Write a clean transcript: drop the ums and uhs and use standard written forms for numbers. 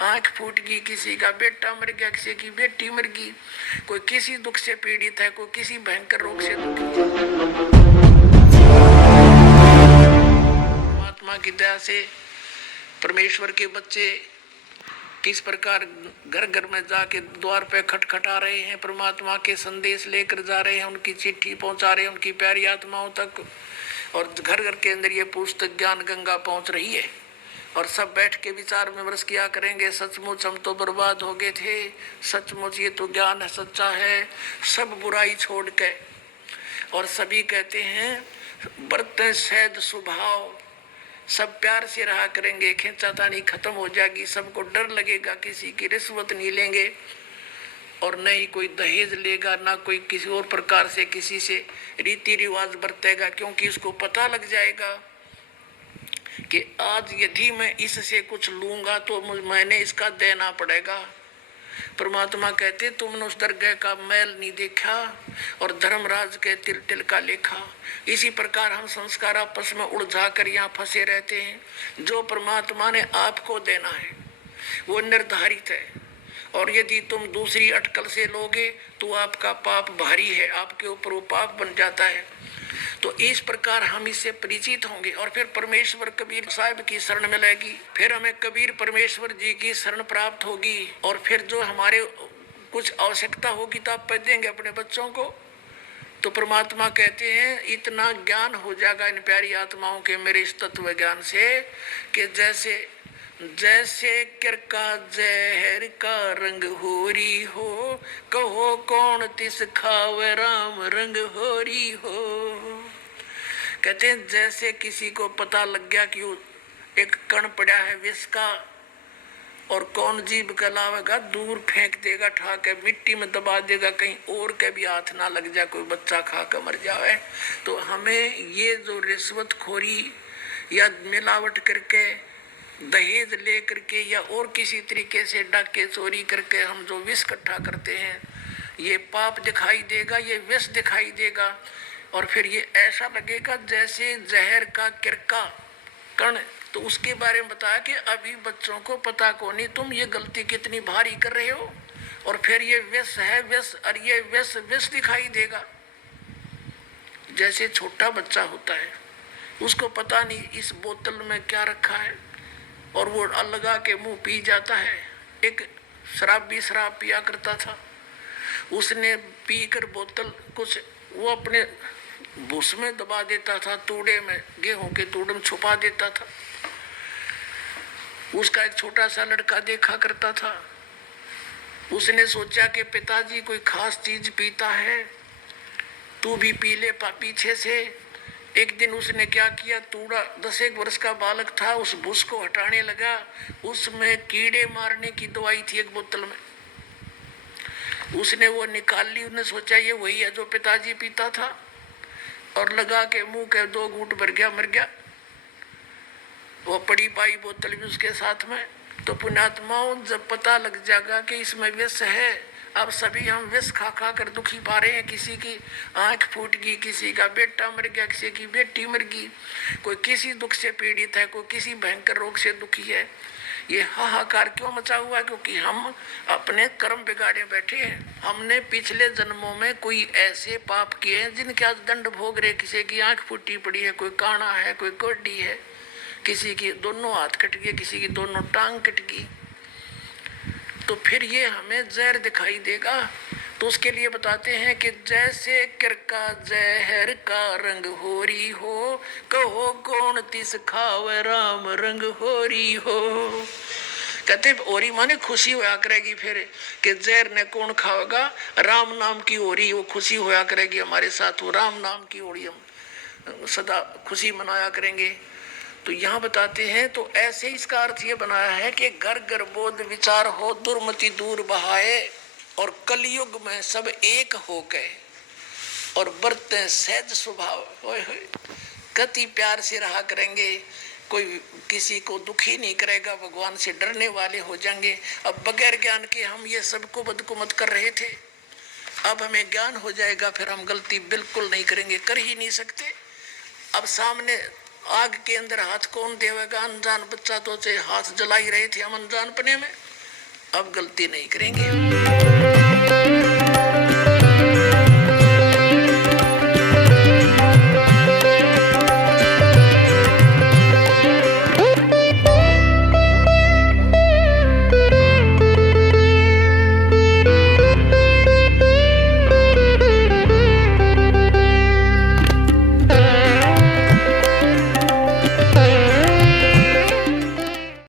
आंख फूट गई, किसी का बेटा मर गया, किसी की बेटी मर गई, कोई किसी दुख से पीड़ित है, कोई किसी भयंकर रोग से दुखी है। परमात्मा की दया से परमेश्वर के बच्चे किस प्रकार घर घर में जाके द्वार पे खटखटा रहे हैं, परमात्मा के संदेश लेकर जा रहे हैं, उनकी चिट्ठी पहुंचा रहे हैं उनकी प्यारी आत्माओं तक। और घर घर के अंदर ये पुस्तक ज्ञान गंगा पहुंच रही है और सब बैठ के विचार विमर्श किया करेंगे। सचमुच हम तो बर्बाद हो गए थे, सचमुच ये तो ज्ञान है, सच्चा है, सब बुराई छोड़ के। और सभी कहते हैं बरतें सहज स्वभाव, सब प्यार से रहा करेंगे, खींचातानी खत्म हो जाएगी, सबको डर लगेगा, किसी की रिश्वत नहीं लेंगे और न ही कोई दहेज लेगा, ना कोई किसी और प्रकार से किसी से रीति रिवाज बरतेगा, क्योंकि उसको पता लग जाएगा कि आज यदि मैं इससे कुछ लूंगा तो मैंने इसका देना पड़ेगा। परमात्मा कहते तुमने उस दरगाह का मैल नहीं देखा और धर्मराज के तिल तिल का लेखा। इसी प्रकार हम संस्कार आपस में उलझा कर यहाँ फंसे रहते हैं। जो परमात्मा ने आपको देना है वो निर्धारित है, और यदि तुम दूसरी अटकल से लोगे तो आपका पाप भारी है, आपके ऊपर वो पाप बन जाता है। तो इस प्रकार हम इससे परिचित होंगे और फिर परमेश्वर कबीर साहिब की शरण मिलेगी, फिर हमें कबीर परमेश्वर जी की शरण प्राप्त होगी, और फिर जो हमारे कुछ आवश्यकता होगी तो आप देंगे अपने बच्चों को। तो परमात्मा कहते हैं इतना ज्ञान हो जाएगा इन प्यारी आत्माओं के मेरे इस तत्व ज्ञान से कि जैसे जैसे किरका जहर का रंग होरी हो, कहो कौन तिस खावे राम रंग होरी हो। कहते हैं जैसे किसी को पता लग गया कि वो एक कण पड़ा है विष का, और कौन जीभ का लावेगा, दूर फेंक देगा, ठा के मिट्टी में दबा देगा, कहीं और के भी हाथ ना लग जाए, कोई बच्चा खा कर मर जाए। तो हमें ये जो रिश्वत खोरी या मिलावट करके दहेज ले करके या और किसी तरीके से डाके चोरी करके हम जो विष इकट्ठा करते हैं, ये पाप दिखाई देगा, ये विष दिखाई देगा, और फिर ये ऐसा लगेगा जैसे जहर का किरका कण। तो उसके बारे में बताया कि अभी बच्चों को पता को नहीं तुम ये गलती कितनी भारी कर रहे हो, और फिर ये विष है विष, और ये विष विष दिखाई देगा। जैसे छोटा बच्चा होता है उसको पता नहीं इस बोतल में क्या रखा है, और वो लगा के मुंह पी जाता है। एक शराबी शराब पिया करता था, उसने पीकर बोतल कुछ वो अपने भूस में दबा देता था, तूड़े में, गेहूं के तूड़े में छुपा देता था। उसका एक छोटा सा लड़का देखा करता था, उसने सोचा कि पिताजी कोई खास चीज पीता है, तू भी पी ले पीछे से। एक दिन उसने क्या किया, तूड़ा 10 वर्ष का बालक था, उस भूस को हटाने लगा, उसमें कीड़े मारने की दवाई थी एक बोतल में, उसने वो निकाल ली। उसने सोचा ये वही है जो पिताजी पीता था, और लगा के मुंह के 2 घूंट भर गया, मर गया। वो पड़ी पाई बोतल भी उसके साथ में। तो पुण्यात्माओं जब पता लग जाएगा कि इसमें विष है, अब सभी हम विष खा खा कर दुखी पा रहे हैं, किसी की आंख फूट गई, किसी का बेटा मर गया, किसी की बेटी मर गई, कोई किसी दुख से पीड़ित है, कोई किसी भयंकर रोग से दुखी है। ये हाहाकार क्यों मचा हुआ है? क्योंकि हम अपने कर्म बिगाड़े बैठे हैं। हमने पिछले जन्मों में कोई ऐसे पाप किए हैं जिनके आज दंड भोग रहे। किसी की आंख फूटी पड़ी है, कोई काना है, कोई कोडी है, किसी की दोनों हाथ कट गए, किसी की दोनों टांग कट गई। तो फिर ये हमें जहर दिखाई देगा। तो उसके लिए बताते हैं कि जैसे किरका जहर का रंग होरी हो, कहो कौन तिस खावे राम रंग होरी हो। कहते ओरी माने खुशी होया करेगी फिर कि जहर ने कौन खाएगा, राम नाम की ओरी वो खुशी होया करेगी हमारे साथ, वो राम नाम की ओरी हम सदा खुशी मनाया करेंगे। तो यहाँ बताते हैं तो ऐसे इसका अर्थ ये बनाया है कि घर घर बोध विचार हो, दुर्मति दूर बहाए, और कलयुग में सब एक हो गए और बरते सहज स्वभाव, कति प्यार से रहा करेंगे, कोई किसी को दुखी नहीं करेगा, भगवान से डरने वाले हो जाएंगे। अब बगैर ज्ञान के हम ये सबको बदकुमत कर रहे थे, अब हमें ज्ञान हो जाएगा, फिर हम गलती बिल्कुल नहीं करेंगे, कर ही नहीं सकते। अब सामने आग के अंदर हाथ कौन देवेगा? अनजान बच्चा तो से हाथ जला ही रहे थे हम अनजानपने में। अब गलती नहीं करेंगे।